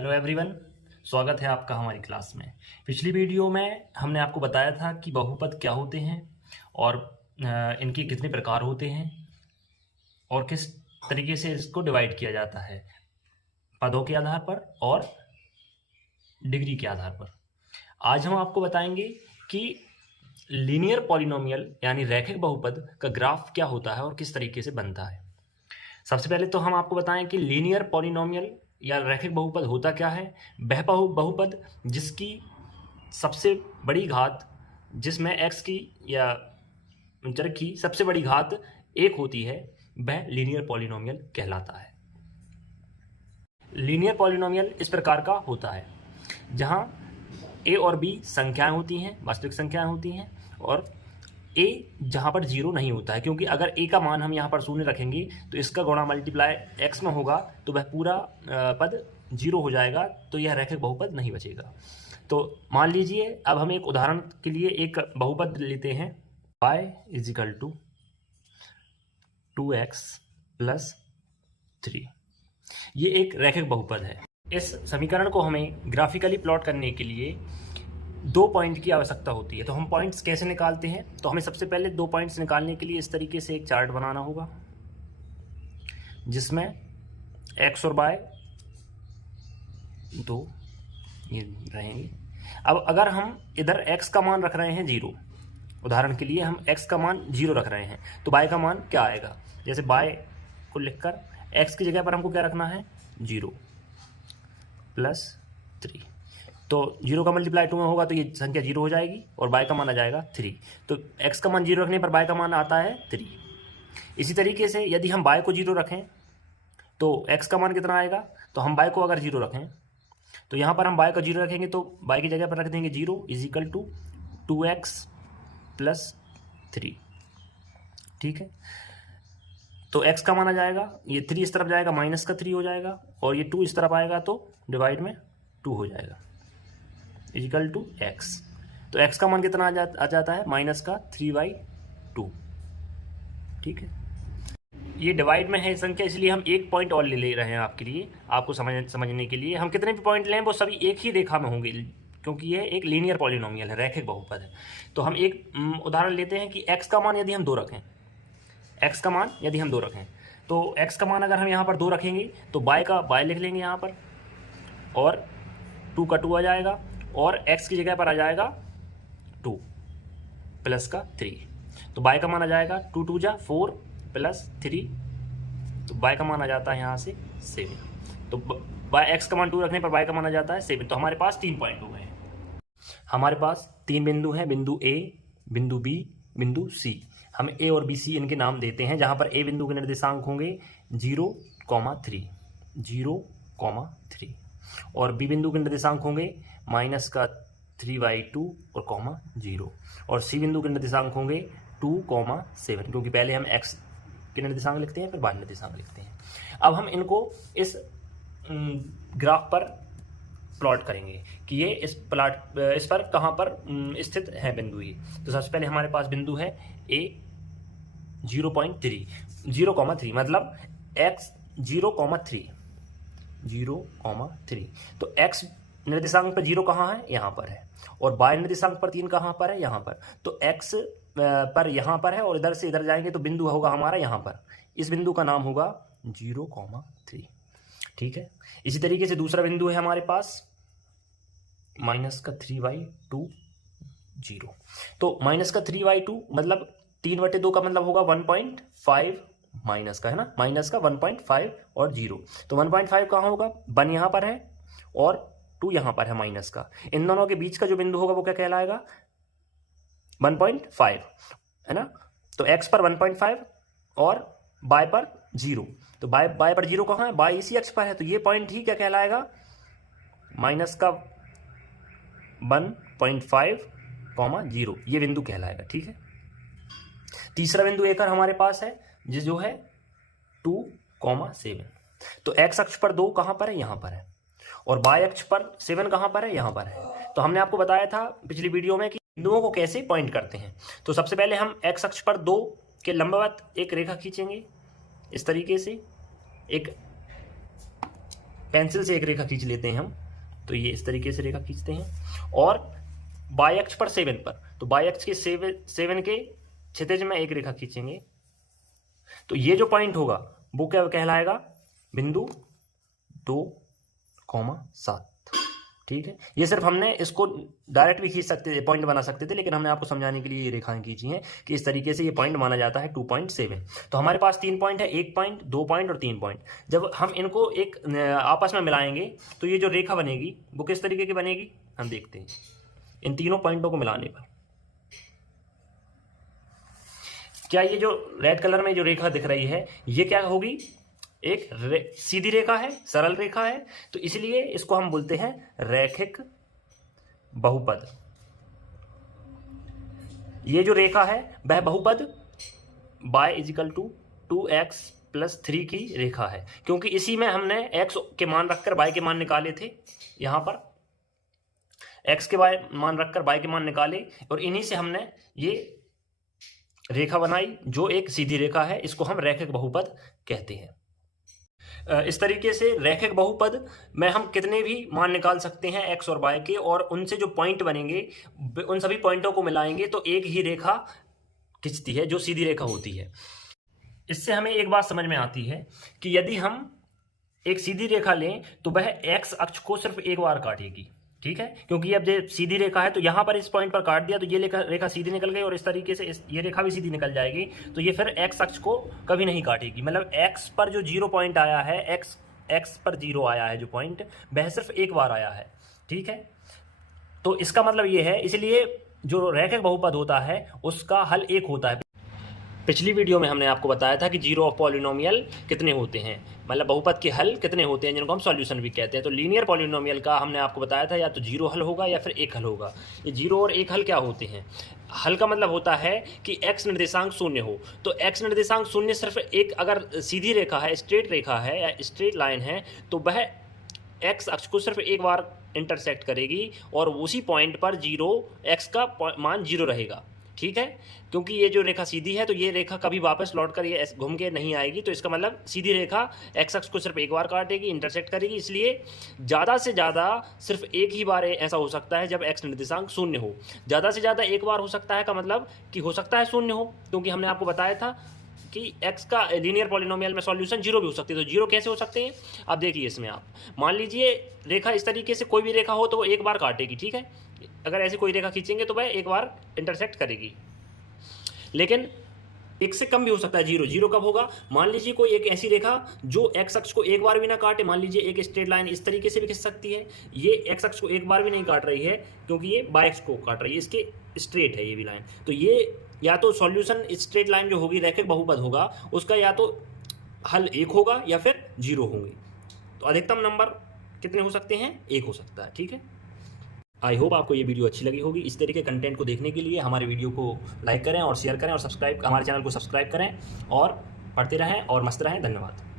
Hello everyone, स्वागत है आपका हमारी क्लास में। पिछली वीडियो में हमने आपको बताया था कि बहुपद क्या होते हैं और इनके कितने प्रकार होते हैं और किस तरीके से इसको डिवाइड किया जाता है, पदों के आधार पर और डिग्री के आधार पर। आज हम आपको बताएंगे कि लीनियर पॉलिनोमियल यानी रैखिक बहुपद का ग्राफ क्या होता है और किस तरीके से बनता है। सबसे पहले तो हम आपको बताएं कि लीनियर पॉलिनोमियल या रैखिक बहुपद होता क्या है। वह बहुपद जिसकी सबसे बड़ी घात, जिसमें x की या चर की सबसे बड़ी घात 1 होती है, वह लीनियर पॉलिनोमियल कहलाता है। लीनियर पॉलिनोमियल इस प्रकार का होता है जहां a और b संख्याएं होती हैं, वास्तविक संख्याएं होती हैं, और a जहाँ पर जीरो नहीं होता है, क्योंकि अगर a का मान हम यहाँ पर शून्य रखेंगे तो इसका गुणा मल्टीप्लाई x में होगा तो वह पूरा पद जीरो हो जाएगा, तो यह रैखिक बहुपद नहीं बचेगा। तो मान लीजिए अब हम एक उदाहरण के लिए एक बहुपद लेते हैं, y is equal to 2x plus 3। ये एक रैखिक बहुपद है। इस समीकरण को हमें ग्राफिकली प्लॉट करने के लिए 2 पॉइंट की आवश्यकता होती है। तो हम पॉइंट्स कैसे निकालते हैं? तो हमें सबसे पहले 2 पॉइंट्स निकालने के लिए इस तरीके से एक चार्ट बनाना होगा जिसमें x और y 2 ये रहेंगे। अब अगर हम इधर x का मान रख रहे हैं 0, उदाहरण के लिए हम x का मान 0 रख रहे हैं, तो y का मान क्या आएगा? जैसे y को लिखकर x की जगह पर हमको क्या रखना है? 0 प्लस 3। तो 0 का मल्टीप्लाई 2 में होगा तो ये संख्या 0 हो जाएगी और y का मान आ जाएगा 3। तो x का मान 0 रखने पर y का मान आता है 3। इसी तरीके से यदि हम y को 0 रखें तो x का मान कितना आएगा? तो हम y को अगर 0 रखें तो यहाँ पर हम y का 0 रखेंगे तो y की जगह पर रख देंगे 0 इजिकल टू 2x प्लस 3। ठीक है, तो x का मान आ जाएगा, ये 3 इस तरफ जाएगा माइनस का 3 हो जाएगा, और ये 2 इस तरफ आएगा तो डिवाइड में 2 हो जाएगा इजिकल टू x। तो x का मान कितना आ जाता है? माइनस का 3/2। ठीक है, ये डिवाइड में है संख्या, इसलिए हम एक पॉइंट और ले रहे हैं आपके लिए, आपको समझने के लिए। हम कितने भी पॉइंट लें वो सभी एक ही रेखा में होंगे, क्योंकि ये एक लीनियर पॉलिनोमियल है, रैखिक बहुपद है। तो हम एक उदाहरण लेते हैं कि x का मान यदि हम 2 रखें, x का मान यदि हम 2 रखें, तो x का मान अगर हम यहाँ पर 2 रखेंगे तो y का y लिख लेंगे यहाँ पर, और 2 का 2 आ जाएगा, और x की जगह पर आ जाएगा 2 प्लस का 3। तो y का मान आ जाएगा 2 2 जा 4 प्लस 3, तो y का मान आ जाता है यहाँ से 7। तो x का मान 2 रखने पर y का मान आ जाता है 7। तो हमारे पास 3 पॉइंट हो गए हैं। हमारे पास 3 बिंदु हैं, बिंदु A, बिंदु B, बिंदु C। हम A और B C इनके नाम देते हैं, जहाँ पर A बिंदु के निर्देशांक होंगे 0,3, 0,3, और B बिंदु के निर्देशांक होंगे माइनस का 3/2 और 0, और C बिंदु के निर्देशांक होंगे 2,7, क्योंकि पहले हम x के निर्देशांक लिखते हैं फिर y निर्देशांक लिखते हैं। अब हम इनको इस ग्राफ पर प्लॉट करेंगे कि ये इस पर कहाँ पर स्थित है बिंदु ये। तो सबसे पहले हमारे पास बिंदु है A 0.3, 0,3 मतलब x 0,3, 0,3। तो x निर्देशांक पर 0 कहाँ है? यहाँ पर है, और y निर्देशांक पर 3 कहाँ पर है? यहाँ पर। तो x पर यहाँ पर है, और इधर से इधर जाएंगे तो बिंदु होगा हमारा यहाँ पर। इस बिंदु का नाम होगा 0,3। ठीक है, इसी तरीके से दूसरा बिंदु है हमारे पास माइनस का 3/2, 0। तो माइनस का 3/2 मतलब 3/2 का मतलब होगा 1.5 माइनस का, है ना, माइनस का 1.5 और 0। तो 1.5 कहाँ होगा? 1 यहाँ पर है और 2 यहाँ पर है माइनस का। इन दोनों के बीच का जो बिंदु होगा वो क्या कहलाएगा? 1.5, है ना। तो x पर 1.5 और y पर 0। तो y पर 0 कहाँ है? y इसी x पर है, तो ये पॉइंट ही क्या कहलाएगा? माइनस का 1.5, 0, ये बिंदु कहलाएगा। ठीक है, तीसरा बिंदु एक हमारे पास है जो है 2,7। तो x अक्ष पर 2 कहाँ पर है? यहाँ पर है, और y अक्ष पर 7 कहाँ पर है? यहाँ पर है। तो हमने आपको बताया था पिछली वीडियो में कि बिंदुओं को कैसे पॉइंट करते हैं। तो सबसे पहले हम x अक्ष पर 2 के लंबवत एक रेखा खींचेंगे इस तरीके से, एक पेंसिल से एक रेखा खींच लेते हैं हम, तो ये इस तरीके से रेखा खींचते हैं। और बाई अक्ष पर 7 पर, तो बाई अक्ष के 7 के क्षितिज में एक रेखा खींचेंगे, तो ये जो पॉइंट होगा वो क्या कहलाएगा, बिंदु 2,7। ठीक है, ये सिर्फ हमने इसको डायरेक्ट भी खींच सकते थे, पॉइंट बना सकते थे, लेकिन हमने आपको समझाने के लिए ये रेखाएं खींची हैं कि इस तरीके से ये पॉइंट माना जाता है 2.7। तो हमारे पास 3 पॉइंट है, 1 पॉइंट, 2 पॉइंट और 3 पॉइंट। जब हम इनको एक आपस में मिलाएंगे तो ये जो रेखा बनेगी वो किस तरीके की बनेगी, हम देखते हैं। इन तीनों पॉइंटों को मिलाने पर क्या ये जो रेड कलर में जो रेखा दिख रही है ये क्या होगी, एक सीधी रेखा है, सरल रेखा है, तो इसलिए इसको हम बोलते हैं रैखिक बहुपद। ये जो रेखा है वह बहुपद y = 2x+3 की रेखा है, क्योंकि इसी में हमने x के मान रखकर y के मान निकाले थे। यहां पर x के मान रखकर y के मान निकाले और इन्हीं से हमने ये रेखा बनाई जो एक सीधी रेखा है, इसको हम रैखिक बहुपद कहते हैं। इस तरीके से रैखिक बहुपद में हम कितने भी मान निकाल सकते हैं x और y के, और उनसे जो पॉइंट बनेंगे उन सभी पॉइंटों को मिलाएंगे तो एक ही रेखा खिंचती है जो सीधी रेखा होती है। इससे हमें एक बात समझ में आती है कि यदि हम एक सीधी रेखा लें तो वह x अक्ष को सिर्फ एक बार काटेगी। ठीक है, क्योंकि अब ये सीधी रेखा है तो यहाँ पर इस पॉइंट पर काट दिया तो ये रेखा सीधी निकल गई, और इस तरीके से ये रेखा भी सीधी निकल जाएगी, तो ये फिर x अक्ष को कभी नहीं काटेगी। मतलब x पर जो 0 पॉइंट आया है, x पर 0 आया है जो पॉइंट, वह सिर्फ एक बार आया है। ठीक है, तो इसका मतलब ये है, इसलिए जो रैखिक बहुपद होता है उसका हल एक होता है। पिछली वीडियो में हमने आपको बताया था कि जीरो ऑफ पॉलिनोमियल कितने होते हैं, मतलब बहुपद के हल कितने होते हैं, जिनको हम सॉल्यूशन भी कहते हैं। तो लीनियर पॉलिनोमियल का हमने आपको बताया था या तो जीरो हल होगा या फिर एक हल होगा। ये जीरो और एक हल क्या होते हैं, हल का मतलब होता है कि x निर्देशांक शून्य हो। तो x निर्देशांक शून्य सिर्फ एक अगर सीधी रेखा है, स्ट्रेट रेखा है या स्ट्रेट लाइन है, तो वह x अक्ष को सिर्फ एक बार इंटरसेक्ट करेगी और उसी पॉइंट पर x का मान 0 रहेगा। ठीक है, क्योंकि ये जो रेखा सीधी है तो ये रेखा कभी वापस लौटकर ये घूम के नहीं आएगी, तो इसका मतलब सीधी रेखा x अक्ष को सिर्फ एक बार काटेगी, इंटरसेक्ट करेगी। इसलिए ज़्यादा से ज़्यादा सिर्फ एक ही बार ऐसा हो सकता है जब x निर्देशांक शून्य हो। ज़्यादा से ज़्यादा एक बार हो सकता है का मतलब कि हो सकता है शून्य हो, क्योंकि हमने आपको बताया था कि x का लीनियर पॉलिनोमियल में सॉल्यूशन 0 भी हो सकती है। तो 0 कैसे हो सकते हैं, अब देखिए इसमें आप मान लीजिए रेखा इस तरीके से कोई भी रेखा हो तो वो एक बार काटेगी। ठीक है, अगर ऐसी कोई रेखा खींचेंगे तो वह एक बार इंटरसेक्ट करेगी, लेकिन एक से कम भी हो सकता है। 0 कब होगा, मान लीजिए कोई एक ऐसी रेखा जो x अक्ष को एक बार भी ना काटे। मान लीजिए एक स्ट्रेट लाइन इस तरीके से भी खींच सकती है, ये x अक्ष को एक बार भी नहीं काट रही है क्योंकि ये बाई अक्ष को काट रही है, इसके स्ट्रेट है ये भी लाइन। तो ये या तो सॉल्यूशन स्ट्रेट लाइन जो होगी रैखिक बहुपद होगा, उसका या तो हल 1 होगा या फिर 0 होंगे। तो अधिकतम नंबर कितने हो सकते हैं, 1 हो सकता है। ठीक है, आई होप आपको ये वीडियो अच्छी लगी होगी। इस तरीके के कंटेंट को देखने के लिए हमारे वीडियो को लाइक करें और शेयर करें और हमारे चैनल को सब्सक्राइब करें और पढ़ते रहें और मस्त रहें। धन्यवाद।